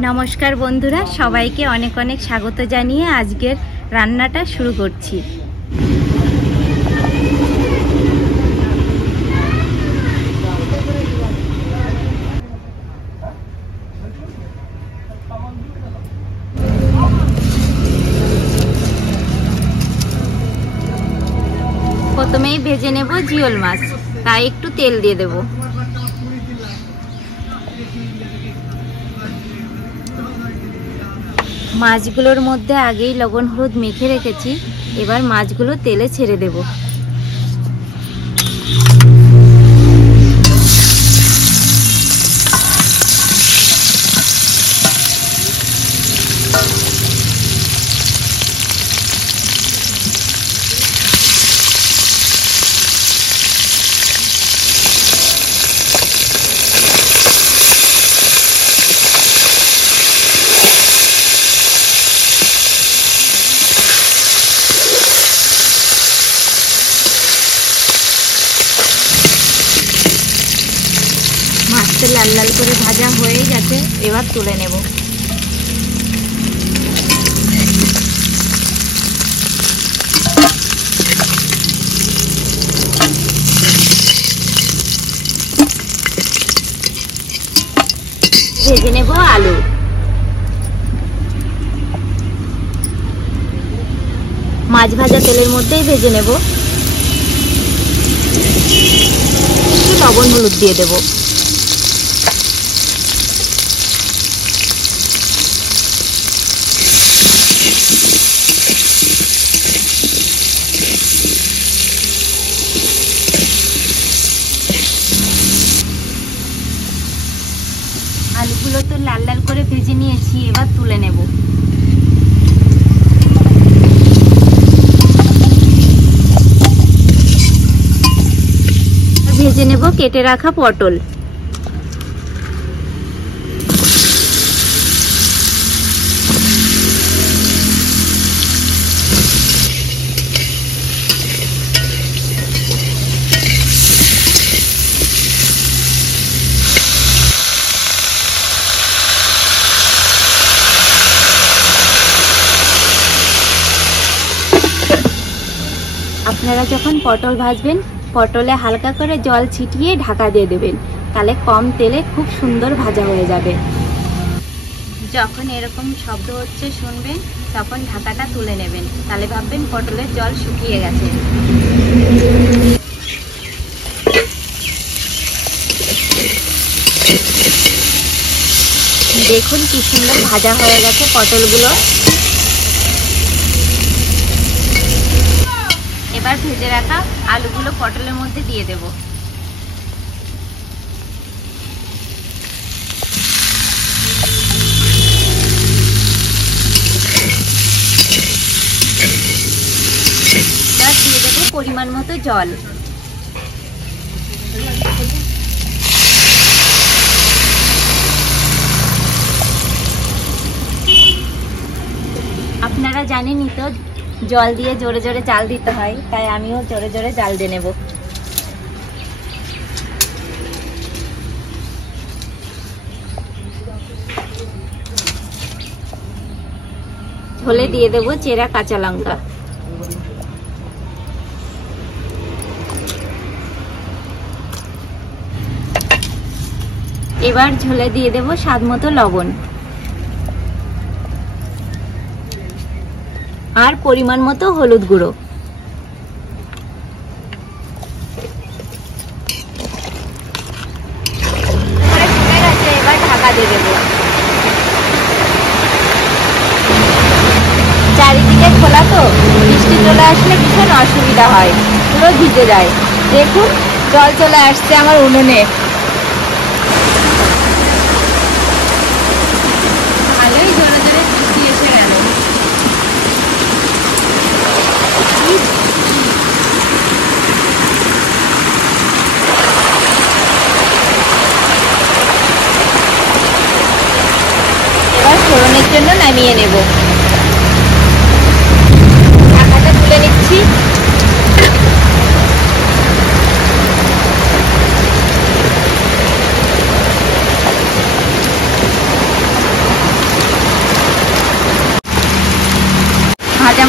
नमस्कार बंधुरा सबाइके अनेक अनेक स्वागत जानिए आजकेर रान्नाटा शुरू करছি। प्रथमेই ভেজে নেব জিওল মাছ, তাই একটু তেল দিয়ে দেব। মাছগুলোর মধ্যে আগেই লবণ হলুদ মেখে রেখেছি, এবার মাছগুলো তেলে ছেড়ে দেব। লাল লাল করে ভাজা হয়ে গেছে, এবার তুলে নেব। ভেজে নেব আলু। মাছ ভাজা তেলের মধ্যেই ভেজে নেব। একটু লবণ হলুদ দিয়ে দেব। আলুগুলো তো লাল লাল করে ভেজে নিয়েছি, এবার তুলে নেব। ভেজে নেব কেটে রাখা পটল। আপনারা যখন পটল ভাজবেন, পটলে হালকা করে জল ছিটিয়ে ঢাকা দিয়ে দেবেন, তাহলে কম তেলে খুব সুন্দর ভাজা হয়ে যাবে। যখন এরকম শব্দ হচ্ছে শুনবেন, তখন ঢাকাটা তুলে নেবেন, তাহলে ভাববেন পটলের জল শুকিয়ে গেছে। দেখুন কি সুন্দর ভাজা হয়ে গেছে পটলগুলো। এবার ভেজে রাখা আলুগুলো পটলের মধ্যে দিয়ে দেব। এবার দিয়ে দেব পরিমাণ মতো জল। আপনারা জানেনই তো জল দিয়ে জোরে জোরে জাল দিতে হয়, তাই আমিও জোরে জোরে জাল দিয়ে নেব। ঝোলে দিয়ে দেব চেরা কাঁচা লঙ্কা। এবার ঝোলে দিয়ে দেব স্বাদ মতো লবণ আর পরিমাণ মতো হলুদ গুঁড়ো। এবার ঢাকা দিয়ে দেব। চারিদিকে খোলা তো, বৃষ্টি চলে আসলে ভীষণ অসুবিধা হয়, পুরো ভিজে যায়। দেখুন জল চলে আসছে আমার উনুনে। ভালোই জোরে জোরে বৃষ্টি এসে গেল। এবার ফোড়নের জন্য নামিয়ে নেব। ঢাকাটা তুলে নিচ্ছি।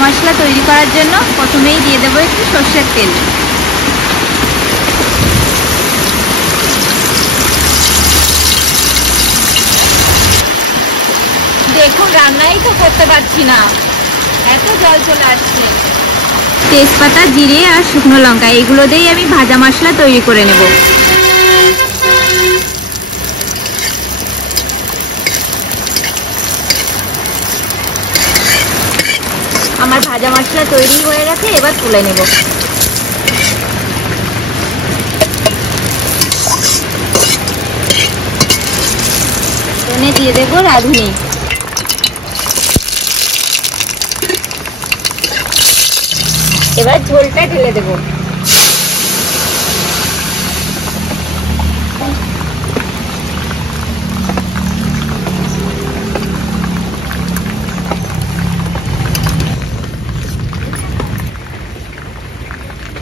মশলা তৈরি করার জন্য প্রথমেই দিয়ে দেবো একটু সর্ষের তেল। দেখুন রান্নাই তো করতে পারছি না, এত জল চলে আসছে। তেজপাতা, জিরে আর শুকনো লঙ্কা এগুলো দিয়েই আমি ভাজা মশলা তৈরি করে নেব। আমার ভাজা মশলা তৈরি হয়ে গেছে, এবার তুলে নেব। এখানে দিয়ে দেব রাঁধুনি। এবার ঝোলটা ঢেলে দেব।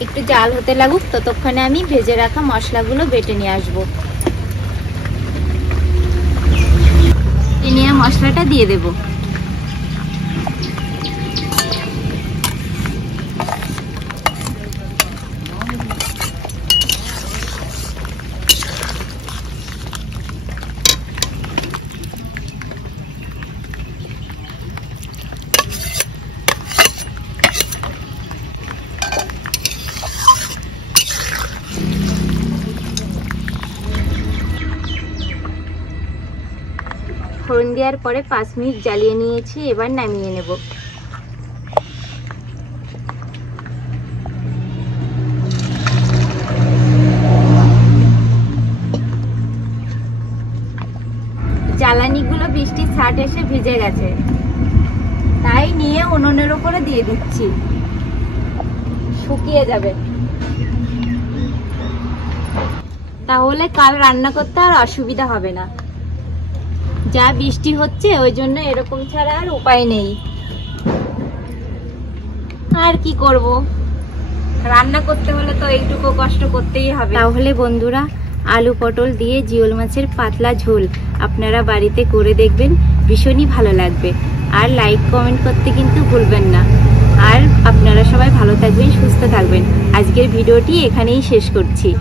একটু জাল হতে লাগুক, ততক্ষণে আমি ভেজে রাখা মশলাগুলো বেটে নিয়ে আসবো। নিয়ে মশলাটা দিয়ে দেব। ফোড়ন দেওয়ার পরে 5 মিনিট জ্বালিয়ে নিয়েছি, এবার নামিয়ে নেব। জ্বালানিগুলো বৃষ্টির ছাট এসে ভিজে গেছে, তাই নিয়ে উনুনের উপরে দিয়ে দিচ্ছি, শুকিয়ে যাবে। তাহলে কাল রান্না করতে আর অসুবিধা হবে না। যা বৃষ্টি হচ্ছে ওই জন্য এরকম ছাড়া আর উপায় নেই। আর কি করব, রান্না করতে হলে তো এইটুকু কষ্ট করতেই হবে। তাহলে বন্ধুরা, আলু পটল দিয়ে জিওল মাছের পাতলা ঝোল আপনারা বাড়িতে করে দেখবেন, ভীষণই ভালো লাগবে। আর লাইক কমেন্ট করতে কিন্তু ভুলবেন না। আর আপনারা সবাই ভালো থাকবেন, সুস্থ থাকবেন। আজকের ভিডিওটি এখানেই শেষ করছি।